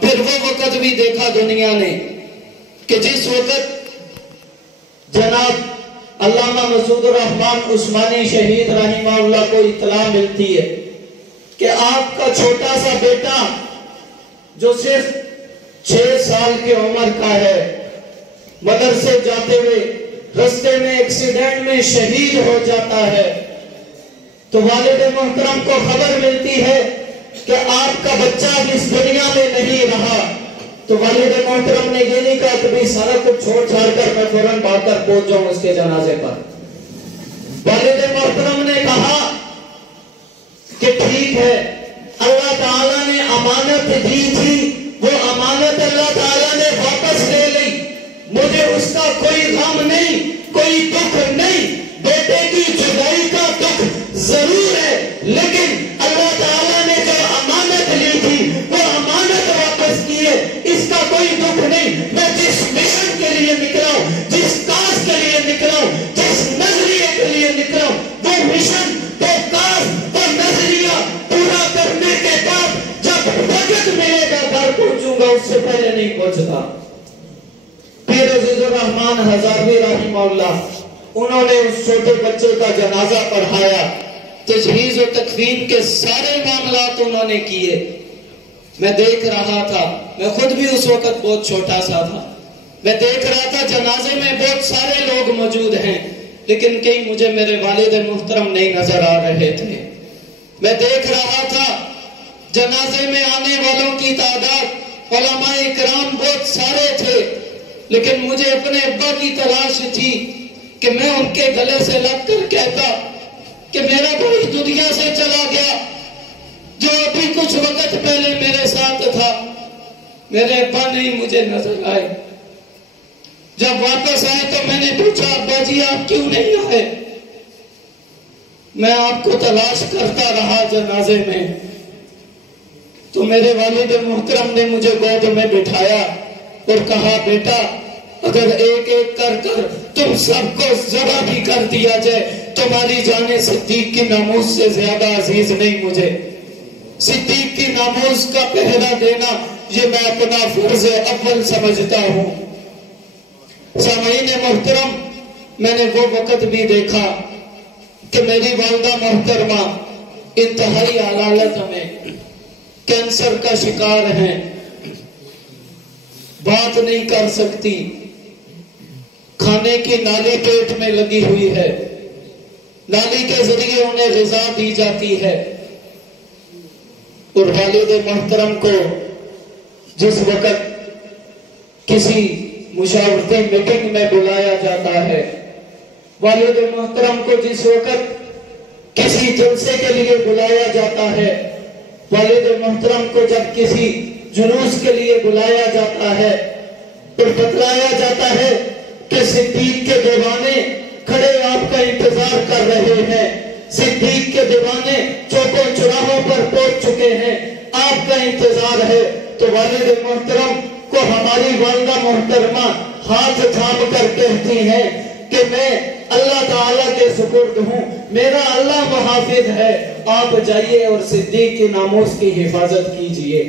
پھر وہ وقت بھی دیکھا دنیا نے کہ جس وقت جناب علامہ مسعود الرحمان عثمانی شہید رحمہ اللہ کو اطلاع ملتی ہے کہ آپ کا چھوٹا سا بیٹا جو صرف 6 سال کی عمر کا ہے مدرسے جاتے ہوئے رستے میں ایکسیڈنٹ میں شہید ہو جاتا ہے، تو والد محترم کو خبر ملتی ہے کہ آپ کا بچہ اب اس دنیا میں نہیں رہا۔ تو والد محترم نے یہ نہیں کہا کہ بھی سارا کچھ چھوڑ چھاڑ کر میں فوراً بھاگ کر پہنچ جاؤں اس کے جنازے پر۔ والد محترم نے کہا کہ ٹھیک ہے، اللہ تعالیٰ نے امانت دی تھی، وہ امانت اللہ تعالیٰ نے واپس لے لی، مجھے اس کا کوئی غم نہیں، کوئی دکھ نہیں، بیٹے کی جدائی کا دکھ ضرور ہے، لیکن اللہ تعالیٰ نے جو امانت لی تھی وہ امانت واپس کی ہے، اس کا کوئی دکھ نہیں۔ میں جس مشن کے لیے نکلا ہوں، جس کاز کے لیے نکلا ہوں، جس نظریے کے لیے نکلا ہوں، وہ مشن، وہ کاز، وہ نظریہ پورا کرنے کے بعد جب وقت ملے گا گھر پہنچوں گا، اس سے پہلے نہیں پہنچتا۔ پیر عزیز الرحمان ہزاروی رحمہ اللہ، انہوں نے اس چھوٹے بچے کا جنازہ پڑھایا، تجہیز و تکفین کے سارے معاملات انہوں نے کیے۔ میں دیکھ رہا تھا، میں خود بھی اس وقت بہت چھوٹا سا تھا، میں دیکھ رہا تھا جنازے میں بہت سارے لوگ موجود ہیں، لیکن کہیں مجھے میرے والد محترم نہیں نظر آ رہے تھے۔ میں دیکھ رہا تھا جنازے میں آنے والوں کی تعداد، علماء اکرام بہت سارے تھے، لیکن مجھے اپنے ابا کی تلاش تھی کہ میں ان کے گلے سے لگ کر کہتا کہ میرا بھائی دنیا سے چلا گیا جو ابھی کچھ وقت پہلے میرے ساتھ تھا۔ میرے ابا نہیں مجھے نظر آئے۔ جب واپس آئے تو میں نے پوچھا، ابا جی آپ کیوں نہیں آئے؟ میں آپ کو تلاش کرتا رہا جنازے میں۔ تو میرے والد محترم نے مجھے گود میں بٹھایا اور کہا، بیٹا اگر ایک ایک کر کر تم سب کو ذبح بھی کر دیا جائے، تمہاری جان صدیق کی ناموس سے زیادہ عزیز نہیں مجھے۔ صدیق کی ناموس کا پہرا دینا یہ میں اپنا فرض اول سمجھتا ہوں۔ سامعین محترم، میں نے وہ وقت بھی دیکھا کہ میری والدہ محترمہ انتہائی حالت میں کینسر کا شکار ہیں، بات نہیں کر سکتی، کھانے کی نالی پیٹ میں لگی ہوئی ہے، نالی کے ذریعے انہیں غذا دی جاتی ہے، اور والد محترم کو جس وقت کسی مشاورتی میٹنگ میں بلایا جاتا ہے، والد محترم کو جس وقت کسی جلسے کے لیے بلایا جاتا ہے، والد محترم کو جب کسی جلوس کے لیے بلایا جاتا ہے اور بتلایا جاتا ہے کہ صدیق کے دیوانے کھڑے آپ کا انتظار کر رہے ہیں، صدیق کے دیوانے چوکوں چراہوں پر پہنچ چکے ہیں، آپ کا انتظار ہے، تو والد محترم کو ہماری والدہ محترمہ ہاتھ تھام کر کہتی ہیں کہ میں اللہ تعالیٰ کے سپرد ہوں، میرا اللہ محافظ ہے، آپ جائیے اور صدیق کی ناموس کی حفاظت کیجئے۔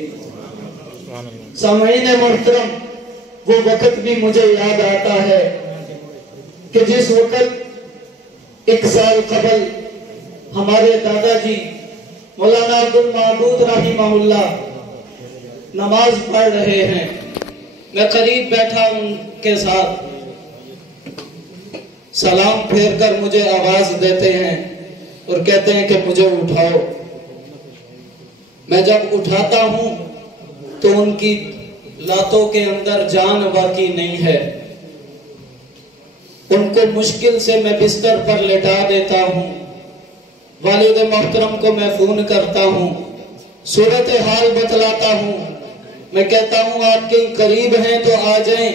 سامعین محترم، وہ وقت بھی مجھے یاد آتا ہے کہ جس وقت 1 سال قبل ہمارے دادا جی مولانا عبد المعبود رحمہ اللہ نماز پڑھ رہے ہیں، میں قریب بیٹھا ان کے ساتھ، سلام پھیر کر مجھے آواز دیتے ہیں اور کہتے ہیں کہ مجھے اٹھاؤ۔ میں جب اٹھاتا ہوں تو ان کی لاتوں کے اندر جان باقی نہیں ہے، ان کو مشکل سے میں بستر پر لٹا دیتا ہوں، والد محترم کو میں فون کرتا ہوں، صورتحال بتلاتا ہوں، میں کہتا ہوں آپ کہیں قریب ہیں تو آ جائیں،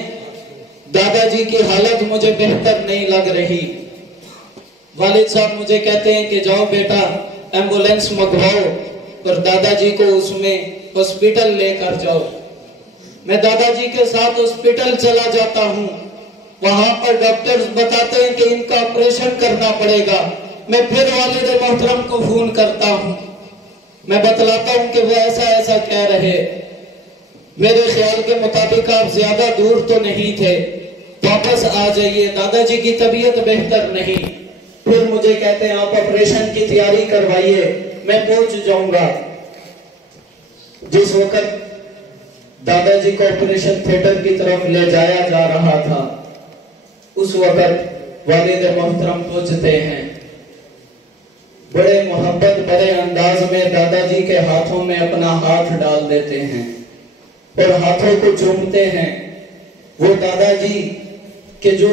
دادا جی کی حالت مجھے بہتر نہیں لگ رہی۔ والد صاحب مجھے کہتے ہیں کہ جاؤ بیٹا ایمبولینس منگواؤ اور دادا جی کو اس میں ہاسپٹل لے کر جاؤ۔ میں دادا جی کے ساتھ ہاسپٹل چلا جاتا ہوں، وہاں پر ڈاکٹرز بتاتے ہیں کہ ان کا آپریشن کرنا پڑے گا۔ میں پھر والد محترم کو فون کرتا ہوں، میں بتلاتا ہوں کہ وہ ایسا ایسا کہہ رہے، میرے خیال کے مطابق آپ زیادہ دور تو نہیں تھے، واپس آ جائیے، دادا جی کی طبیعت بہتر نہیں۔ پھر مجھے کہتے ہیں آپ آپریشن کی تیاری کروائیے، میں پہنچ جاؤں گا۔ جس وقت دادا جی کو آپریشن تھیٹر کی طرف لے جایا جا رہا تھا، اس وقت والد محترم پہنچتے ہیں، بڑے محبت بڑے انداز میں دادا جی کے ہاتھوں میں اپنا ہاتھ ڈال دیتے ہیں اور ہاتھوں کو چومتے ہیں۔ وہ دادا جی کہ جو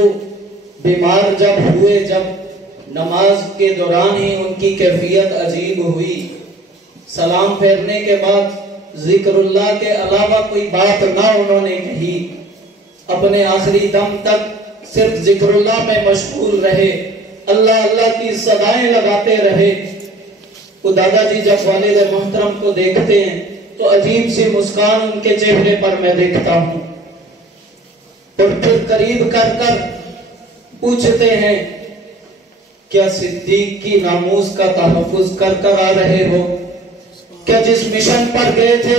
بیمار جب ہوئے، جب نماز کے دوران ہی ان کی کیفیت عجیب ہوئی، سلام پھیرنے کے بعد ذکر اللہ کے علاوہ کوئی بات نہ انہوں نے کہی، اپنے آخری دم تک صرف ذکر اللہ میں مشغول رہے، اللہ اللہ کی صدائیں لگاتے رہے۔ وہ دادا جی جب والد محترم کو دیکھتے ہیں تو عجیب سی مسکان ان کے چہرے پر میں دیکھتا ہوں، اور پھر قریب کر کر پوچھتے ہیں کیا صدیق کی ناموس کا تحفظ کر کر آ رہے ہو؟ کیا جس مشن پر گئے تھے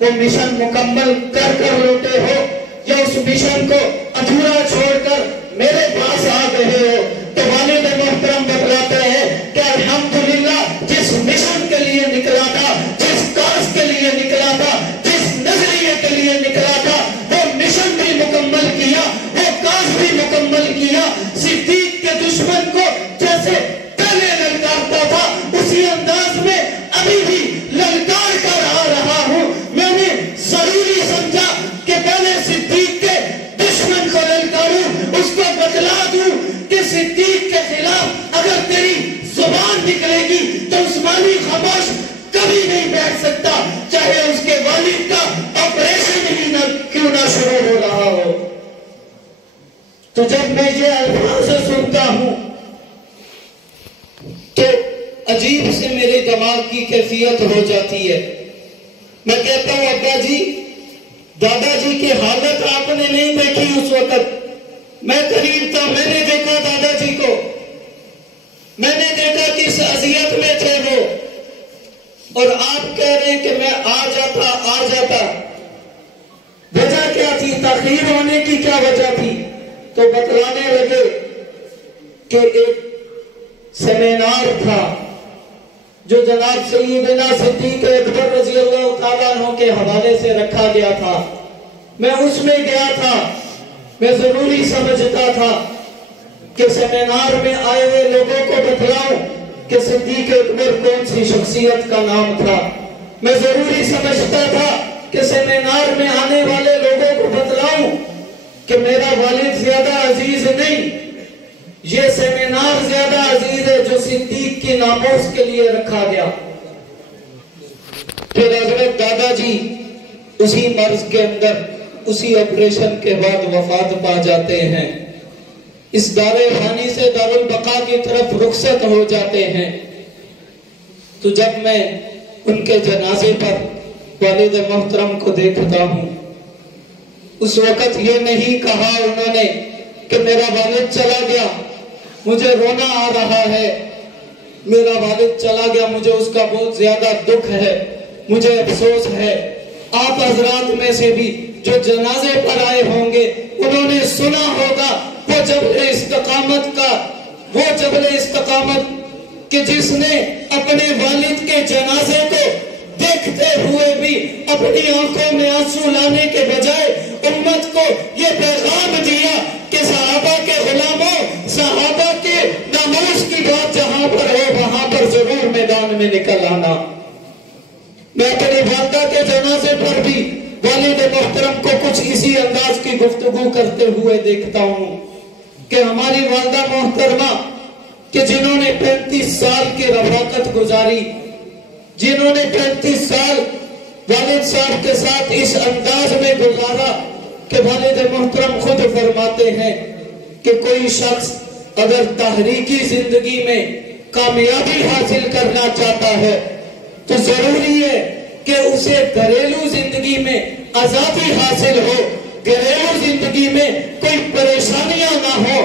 وہ مشن مکمل کر کر لوٹے ہو، یا اس مشن کو ادھورا چھوڑ کر میرے پاس آ گئے ہو؟ تو والد محترم بتلاتے ہیں کہ الحمدللہ جس مشن کے لیے نکلا تھا، جس کاز کے لیے نکلا تھا، جس نظریے کے لیے نکلا تھا، وہ مشن بھی مکمل کیا، وہ کاز بھی مکمل کیا۔ صدیق کے دشمن کو جیسے پہلے للکارتا تھا، اسی انداز میں ابھی بھی للکار کر آ رہا ہوں۔ میں نے ضروری سمجھا کہ پہلے صدیق کے دشمن کو للکاروں، اس کو بتلا دوں کہ صدیق کے خلاف اگر تیری زبان نکلے گی تو عثمانی خاموش کبھی نہیں بیٹھ سکتا، چاہے اس کے والد کا آپریشن ہی نہ کیوں نہ شروع ہو رہا ہو۔ تو جب میں یہ الفاظ سنتا ہوں تو عجیب سے میرے دماغ کی کیفیت ہو جاتی ہے۔ میں کہتا ہوں ابا جی، دادا جی کی حالت آپ نے نہیں دیکھی اس وقت، میں قریب تھا، میں نے دیکھا دادا جی کو، میں نے دیکھا کس اذیت میں تھے وہ، اور آپ کہہ رہے ہیں کہ میں آ جاتا۔ وجہ کیا تھی؟ تاخیر ہونے کی کیا وجہ تھی؟ تو بتلانے لگے کہ ایک سیمینار تھا جو جناب سیدنا صدیق اکبر رضی اللہ تعالیٰ عنہ کے حوالے سے رکھا گیا تھا، میں اس میں گیا تھا۔ میں ضروری سمجھتا تھا کہ سیمینار میں آئے ہوئے لوگوں کو بتلاؤں کہ صدیق اکبر کون سی شخصیت کا نام تھا۔ میں ضروری سمجھتا تھا کہ سیمینار میں آنے والے لوگوں کو بتلاؤں کہ میرا والد زیادہ عزیز نہیں، یہ سیمینار زیادہ عزیز ہے جو صدیق کی ناموس کے لیے رکھا گیا۔ پھر حضرت دادا جی اسی مرض کے اندر، اسی آپریشن کے بعد وفات پا جاتے ہیں، اس دار فانی سے دار البقا کی طرف رخصت ہو جاتے ہیں۔ تو جب میں ان کے جنازے پر والد محترم کو دیکھتا ہوں، اس وقت یہ نہیں کہا انہوں نے کہ میرا والد چلا گیا، مجھے رونا آ رہا ہے، میرا والد چلا گیا، مجھے اس کا بہت زیادہ دکھ ہے، مجھے افسوس ہے۔ آپ حضرات میں سے بھی جو جنازے پر آئے ہوں گے انہوں نے سنا ہوگا وہ جبل استقامت کہ جس نے اپنے والد کے جنازے کو دیکھتے ہوئے بھی اپنی آنکھوں میں آنسو لانے کے بجائے امت کو یہ پیغام دیا کہ صحابہ کے غلاموں، صحابہ کے ناموس کی بات جہاں پر ہو وہاں پر ضرور میدان میں نکل آنا۔ میں اپنی والدہ کے جنازے پر بھی والد محترم کو کچھ اسی انداز کی گفتگو کرتے ہوئے دیکھتا ہوں کہ ہماری والدہ محترمہ کہ جنہوں نے 35 سال کی رفاقت گزاری، جنہوں نے 35 سال والد صاحب کے ساتھ اس انداز میں گزارا کہ والد محترم خود فرماتے ہیں کہ کوئی شخص اگر تحریکی زندگی میں کامیابی حاصل کرنا چاہتا ہے تو ضروری ہے کہ اسے گھریلو زندگی میں آزادی حاصل ہو، گھریلو زندگی میں کوئی پریشانیاں نہ ہو۔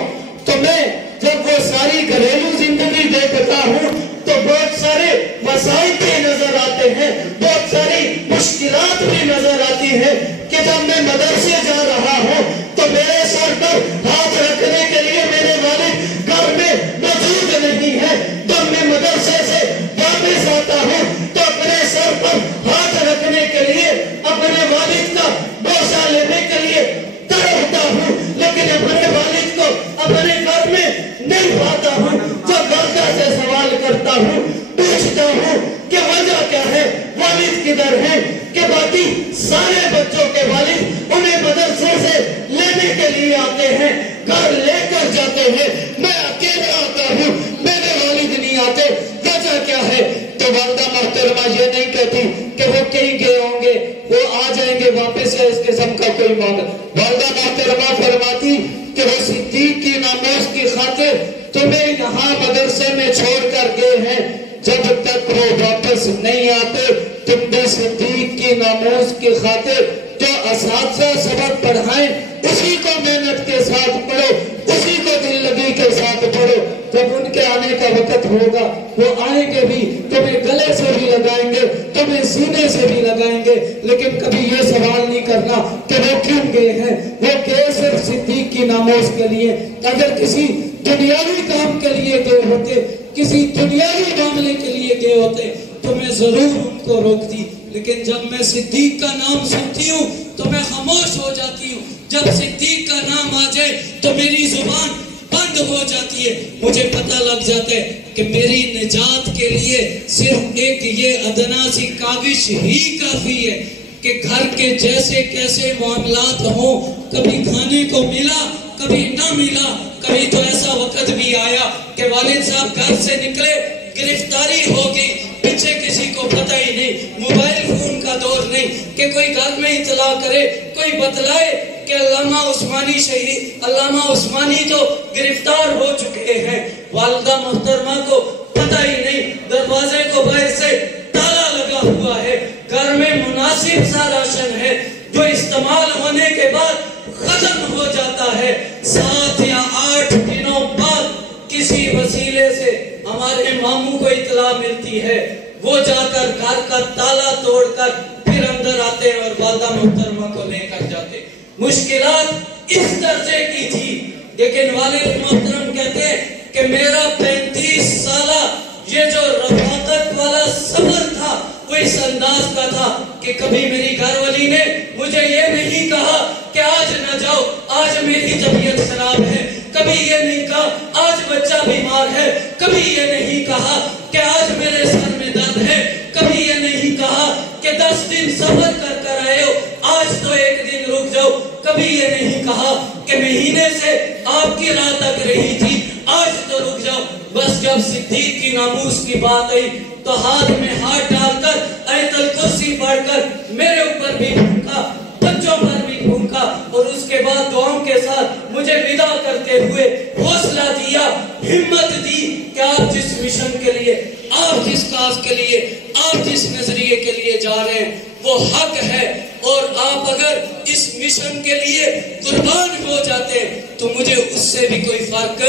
تو میں جب وہ ساری گھریلو زندگی دیکھتا ہوں تو بہت سارے مسائل بھی نظر آتے ہیں، بہت ساری مشکلات بھی نظر آتی ہیں کہ جب میں مدرسے جا رہا ہوں تو میرے سر پر ہاتھ رکھنے کے لیے میرے والد گھر میں موجود نہیں ہے. جب میں مدرسے سے واپس آتا ہوں تو اپنے سر پر ہاتھ رکھنے کے لیے اپنے والد کا بوسہ لینے کے لیے تڑپتا ہوں، لیکن اپنے والد کو اپنے گھر میں نہیں پاتا ہوں. جب والدہ سے سوال کرتا ہوں، پوچھتا ہوں کہ وجہ کیا ہے، والد کدھر ہے، کہ باقی سارے بچوں کے والد انہیں مدرسے سے لینے کے لیے آتے ہیں، گھر لے کر جاتے ہیں، میں اکیلے آتا ہوں، میرے والد نہیں آتے، وجہ کیا ہے؟ تو والدہ محترمہ یہ نہیں کہتی کہ وہ کہیں گئے ہوں گے، وہ آ جائیں گے واپس، ہے اس قسم کا کوئی معاملہ. والدہ محترمہ فرماتی کہ وہ صدیق کی ناموس کی خاطر تمہیں یہاں مدرسے میں چھوڑ کر گئے ہیں، جب تک وہ واپس نہیں آتے تم بھی صدیق کی ناموس کی خاطر جو اساتذہ سبق پڑھائیں اسی کو محنت کے ساتھ پڑھو، اسی کو دل لگی کے ساتھ پڑھو. جب ان کے آنے کا وقت ہوگا وہ آئیں گے بھی، تمہیں گلے سے بھی لگائیں گے، تمہیں سینے سے بھی لگائیں گے، لیکن کبھی یہ سوال نہیں کرنا کہ وہ کیوں گئے ہیں. وہ گئے صرف صدیق کی ناموس کے لیے. اگر کسی دنیاوی کام کے لیے گئے ہوتے، کسی دنیاوی معاملے کے لیے گئے ہوتے تو میں ضرور ان کو روکتی، لیکن جب میں صدیق کا نام سنتی ہوں تو میں خاموش ہو جاتی ہوں. جب صدیق کا نام آ جائے تو میری زبان بند ہو جاتی ہے. مجھے پتہ لگ جاتا ہے کہ میری نجات کے لیے صرف ایک یہ ادنا سی کاوش ہی کافی ہے کہ گھر کے جیسے کیسے معاملات ہوں، کبھی کھانے کو ملا کبھی نہ ملا. کبھی تو ایسا وقت بھی آیا کہ والد صاحب گھر سے نکلے، گرفتاری ہو گئی، پیچھے کسی کو پتہ ہی نہیں، موبائل فون کا دور نہیں کہ کوئی گھر میں اطلاع کرے، کوئی بتلائے کہ علامہ عثمانی شہید، علامہ عثمانی تو گرفتار ہو چکے ہیں. والدہ محترمہ کو پتہ ہی نہیں، دروازے کو باہر سے تالا لگا ہوا ہے، گھر میں مناسب سا راشن ہے جو استعمال ہونے کے بعد ختم ہو جاتا ہے. 7 یا 8 دنوں بعد کسی وسیلے سے ہمارے ماموں کو اطلاع ملتی ہے، وہ جا کر گھر کا تالا توڑ کر پھر اندر آتے اور والدہ محترمہ کو لے کر جاتے. مشکلات اس درجے کی تھی، لیکن والد محترم کہتے ہیں کہ میرا 35 سالہ یہ جو رفاقت والا صبر تھا وہ اس انداز کا تھا کہ کبھی میری گھر والی نے مجھے یہ نہیں کہا کہ آج نہ جاؤ، آج میری طبیعت خراب ہے، کبھی یہ نہیں کہا آج بچہ بیمار ہے، کبھی یہ نہیں کہا کہ آج میرے سر میں درد ہے، کبھی یہ نہیں کہا کہ 10 دن صبر کر آئے ہو، آج تو 1 دن رک جاؤ، کبھی یہ نہیں کہا کہ مہینے سے آپ کی راہ تک رہی تھی، آج تو رک جاؤ. بس جب صدیق کی ناموس کی بات آئی تو ہاتھ میں ہاتھ ڈال کر آیت الکرسی پڑھ کر میرے اوپر بھی پھونکا، بچوں پر بھی پھونکا، اور اس کے بعد دعاؤں کے ساتھ مجھے ودا کرتے ہوئے حوصلہ دیا، ہمت دی کہ آپ جس مشن کے لیے، آپ جس کاز کے لیے، آپ جس نظریے کے لیے جا رہے ہیں وہ حق ہے، اور آپ اگر اس مشن کے لیے قربان ہو جاتے تو مجھے اس سے بھی کوئی فرق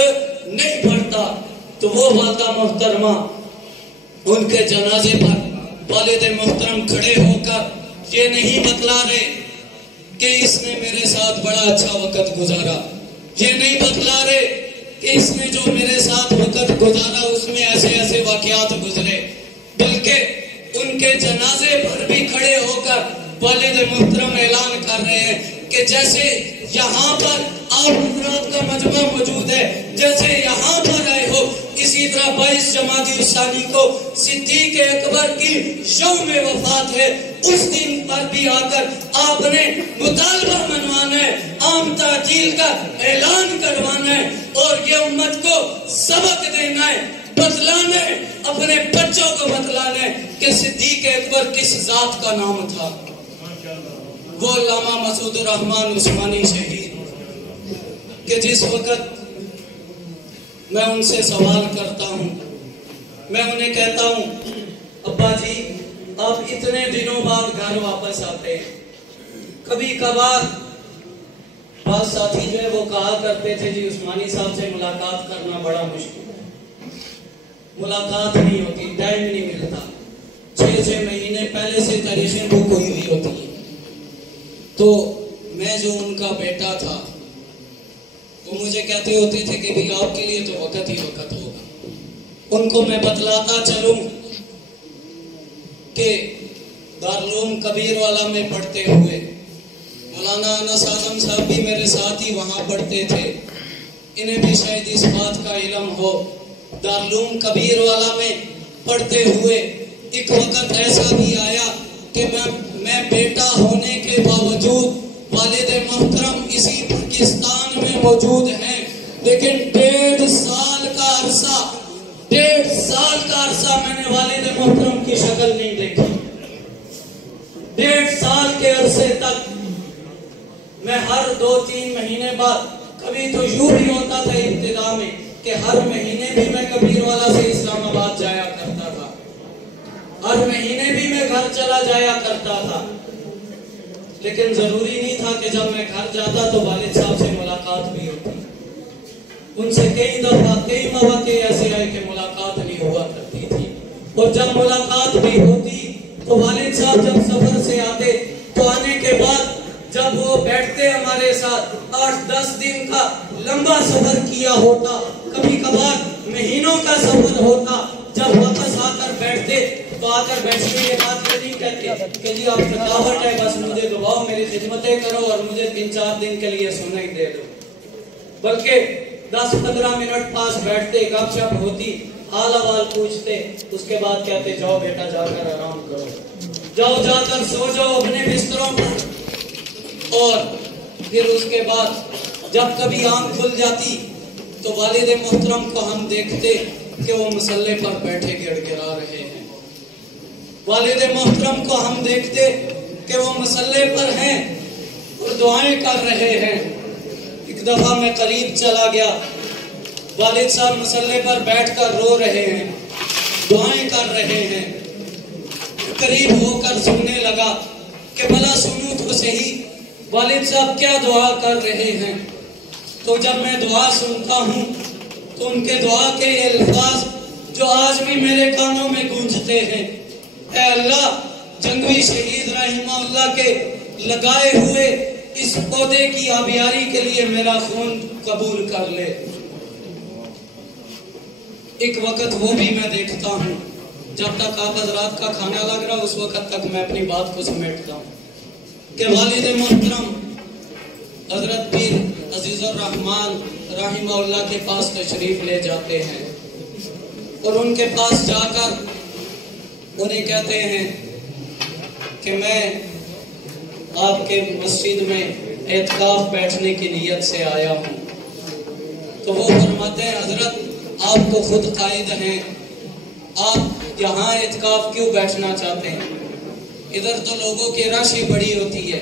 نہیں پڑتا. تو وہ والدہ محترمہ ان کے جنازے پر والد محترم کھڑے ہو کر یہ نہیں بتلا رہے کہ اس نے میرے ساتھ بڑا اچھا وقت گزارا، یہ نہیں بتلا رہے کہ اس نے جو میرے ساتھ وقت گزارا اس میں ایسے ایسے واقعات گزرے، بلکہ ان کے جنازے پر بھی کھڑے ہو کر والد محترم اعلان کر رہے ہیں کہ جیسے یہاں پر آپ حضرات کا مجمع موجود ہے، جیسے یہاں پر آئے ہو، اسی طرح 22 جمادی الثانی کو صدیق اکبر کی یوم وفات ہے، اس دن پر بھی آ کر آپ نے مطالبہ منوانا ہے، عام تعطیل کا اعلان کروانا ہے، اور یہ امت کو سبق دینا ہے، بتلانا ہے، اپنے بچوں کو بتلانا ہے کہ صدیق اکبر کس ذات کا نام تھا. وہ علامہ مسعود الرحمن عثمانی شہید کہ جس وقت میں ان سے سوال کرتا ہوں، میں انہیں کہتا ہوں ابا جی آپ اتنے دنوں بعد گھر واپس آتے ہیں، کبھی کبھار بعض ساتھی جو ہے وہ کہا کرتے تھے جی عثمانی صاحب سے ملاقات کرنا بڑا مشکل ہے، ملاقات نہیں ہوتی، ٹائم نہیں ملتا، 6 مہینے پہلے سے تاریخیں بک ہوئی ہوتی ہیں. تو میں جو ان کا بیٹا تھا وہ مجھے کہتے ہوتے تھے کہ بھی آپ کے لیے تو وقت ہی وقت ہوگا۔ ان کو میں بتلاتا چلوں کہ دارالعلوم کبیر والا میں پڑھتے ہوئے مولانا انس اعظم صاحب بھی میرے ساتھ ہی وہاں پڑھتے تھے، انہیں بھی شاید اس بات کا علم ہو۔ دارالعلوم کبیر والا میں پڑھتے ہوئے ایک وقت ایسا بھی آیا کہ میں بیٹا ہونے کے باوجود والد محترم اسی پاکستان میں موجود ہیں، لیکن 1.5 سال کا عرصہ میں نے والد محترم کی شکل نہیں دیکھی۔ 1.5 سال کے عرصے تک میں ہر 2-3 مہینے بعد، کبھی تو یوں بھی ہوتا تھا ابتدا میں کہ ہر مہینے بھی میں کبیر والا سے اسلام آباد جایا کرتا تھا، ہر مہینے بھی میں گھر چلا جایا کرتا تھا، لیکن ضروری نہیں تھا کہ جب میں گھر جاتا تو والد صاحب سے ملاقات بھی ہوتی۔ ان سے کئی دفعہ کئی مواقع ایسے آئے کہ ملاقات نہیں ہوا کرتی تھی، اور جب ملاقات بھی ہوتی تو والد صاحب جب سفر سے آتے تو آنے کے بعد جب وہ بیٹھتے ہمارے ساتھ 8-10 دن کا لمبا سفر کیا ہوتا، کبھی کبھار مہینوں کا سفر ہوتا، جب واپس آ کر بیٹھتے تو آ کر بیٹھنے کے بعد نہیں کہتے کہ جی آپ تھکاوٹ ہے، بس مجھے دعاؤ میری خدمتیں کرو اور مجھے 3-4 دن کے لیے سونے دے دو، بلکہ 10-15 منٹ پاس بیٹھتے، گپ شپ ہوتی، حال احوال پوچھتے، اس کے بعد کہتے جاؤ بیٹا جا کر آرام کرو، جاؤ جا کر سو جاؤ اپنے بستروں پر۔ اور پھر اس کے بعد جب کبھی آنکھ کھل جاتی تو والد محترم کو ہم دیکھتے کہ وہ مصلے پر بیٹھے گڑ گڑا رہے ہیں، والد محترم کو ہم دیکھتے کہ وہ مصلے پر ہیں اور دعائیں کر رہے ہیں۔ ایک دفعہ میں قریب چلا گیا، والد صاحب مصلے پر بیٹھ کر رو رہے ہیں، دعائیں کر رہے ہیں، قریب ہو کر سننے لگا کہ بھلا سنوں تو صحیح والد صاحب کیا دعا کر رہے ہیں۔ تو جب میں دعا سنتا ہوں تو ان کے دعا کے الفاظ جو آج بھی میرے کانوں میں گونجتے ہیں، اے اللہ جنگوی شہید رحمہ اللہ کے لگائے ہوئے اس پودے کی آبیاری کے لیے میرا خون قبول کر لے۔ ایک وقت وہ بھی میں دیکھتا ہوں، جب تک آپ حضرات کا کھانا لگ رہا اس وقت تک میں اپنی بات کو سمیٹتا ہوں کہ والد محترم حضرت پیر عزیز الرحمن رحمہ اللہ کے پاس تشریف لے جاتے ہیں، اور ان کے پاس جا کر انہیں کہتے ہیں کہ میں آپ کے مسجد میں اعتکاف بیٹھنے کی نیت سے آیا ہوں۔ تو وہ فرماتے ہیں حضرت آپ تو خود قائد ہیں، آپ یہاں اعتکاف کیوں بیٹھنا چاہتے ہیں؟ ادھر تو لوگوں کی رش ہی بڑی ہوتی ہے،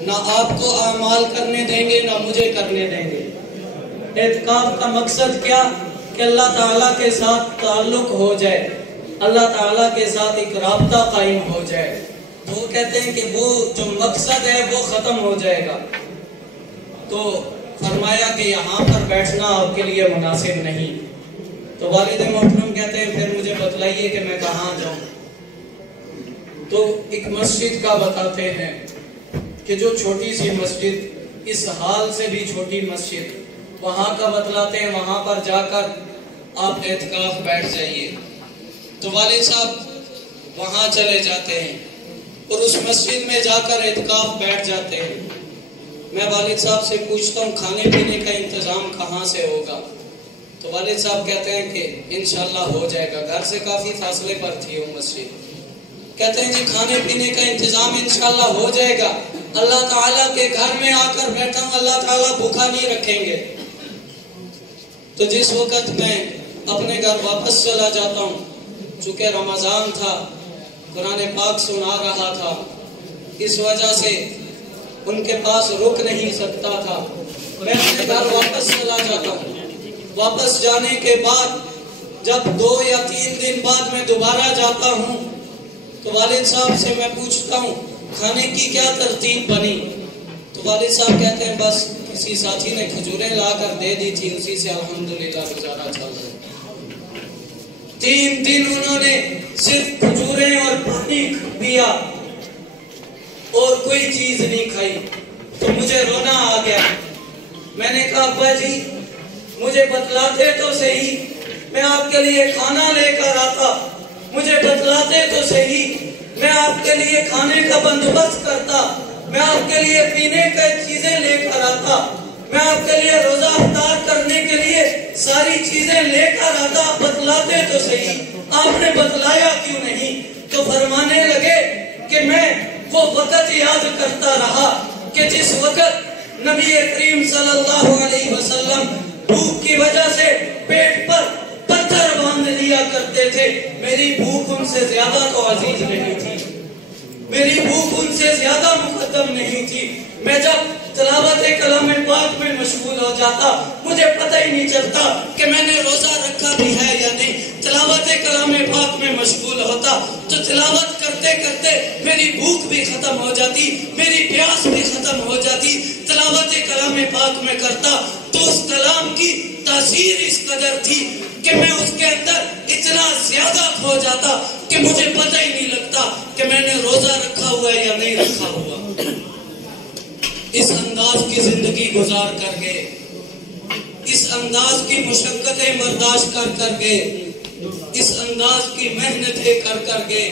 نہ آپ کو اعمال کرنے دیں گے نہ مجھے کرنے دیں گے۔ اعتکاف کا مقصد کیا کہ اللہ تعالیٰ کے ساتھ تعلق ہو جائے، اللہ تعالیٰ کے ساتھ ایک رابطہ قائم ہو جائے۔ تو وہ کہتے ہیں کہ وہ جو مقصد ہے وہ ختم ہو جائے گا۔ تو فرمایا کہ یہاں پر بیٹھنا آپ کے لیے مناسب نہیں۔ تو والد محترم کہتے ہیں پھر مجھے بتلائیے کہ میں کہاں جاؤں؟ تو ایک مسجد کا بتاتے ہیں کہ جو چھوٹی سی مسجد، اس حال سے بھی چھوٹی مسجد، وہاں کا بتلاتے ہیں وہاں پر جا کر آپ اعتکاف بیٹھ جائیے۔ تو والد صاحب وہاں چلے جاتے ہیں اور اس مسجد میں جا کر اعتکاف بیٹھ جاتے ہیں۔ میں والد صاحب سے پوچھتا ہوں کھانے پینے کا انتظام کہاں سے ہوگا؟ تو والد صاحب کہتے ہیں کہ انشاءاللہ ہو جائے گا۔ گھر سے کافی فاصلے پر تھی وہ مسجد۔ کہتے ہیں جی کھانے پینے کا انتظام انشاءاللہ ہو جائے گا، اللہ تعالیٰ کے گھر میں آ کر بیٹھا ہوں، اللہ تعالیٰ بھوکا نہیں رکھیں گے۔ تو جس وقت میں اپنے گھر واپس چلا جاتا ہوں، چونکہ رمضان تھا، قرآن پاک سنا رہا تھا، اس وجہ سے ان کے پاس رک نہیں سکتا تھا، میں اپنے گھر واپس چلا جاتا ہوں۔ واپس جانے کے بعد جب 2 یا 3 دن بعد میں دوبارہ جاتا ہوں تو والد صاحب سے میں پوچھتا ہوں کھانے کی کیا ترتیب بنی؟ تو والد صاحب کہتے ہیں بس کسی ساتھی نے کھجوریں لا کر دے دی تھی، اسی سے الحمدللہ گزارا چل رہا ہے۔ 3 دن انہوں نے صرف کھجوریں اور پانی پیا، اور کوئی چیز نہیں کھائی تو مجھے رونا آ گیا. میں نے کہا ابا جی مجھے بتلاتے تو صحیح, میں آپ کے لیے کھانا لے کر آتا, مجھے بتلاتے تو صحیح, میں آپ کے لیے کھانے کا بندوبست کرتا, میں آپ کے لیے پینے کا چیزیں لے کر آتا, میں آپ کے لیے روزہ افطار کرنے کے لیے ساری چیزیں لے کر آتا, بتلاتے تو صحیح, آپ نے بتلایا کیوں نہیں؟ تو فرمانے لگے کہ میں وہ وقت یاد کرتا رہا کہ جس وقت نبی کریم صلی اللہ علیہ وسلم بھوک کی وجہ سے پیٹ پر پتھر باندھ لیا کرتے تھے. میری بھوک ان سے زیادہ تو عزیز نہیں تھی, میری بھوک ان سے زیادہ مقدم نہیں تھی. میں جب تلاوت کلام پاک میں مشغول ہو جاتا مجھے پتہ ہی نہیں چلتا کہ میں نے روزہ رکھا بھی ہے یا نہیں. تلاوت کلام پاک میں مشغول ہوتا تو تلاوت کرتے کرتے میری بھوک بھی ختم ہو جاتی, میری پیاس بھی ختم ہو جاتی. تلاوت کلام پاک میں کرتا تو اس کلام کی تاثیر اس قدر تھی کہ میں اس کے اندر اتنا زیادہ کھو جاتا کہ مجھے پتہ ہی نہیں لگتا کہ میں نے روزہ رکھا ہوا ہے یا نہیں رکھا ہوا. اس انداز کی زندگی گزار کر گئے, اس انداز کی مشقتیں برداشت کر کر گئے, اس انداز کی محنتیں کر کر گئے.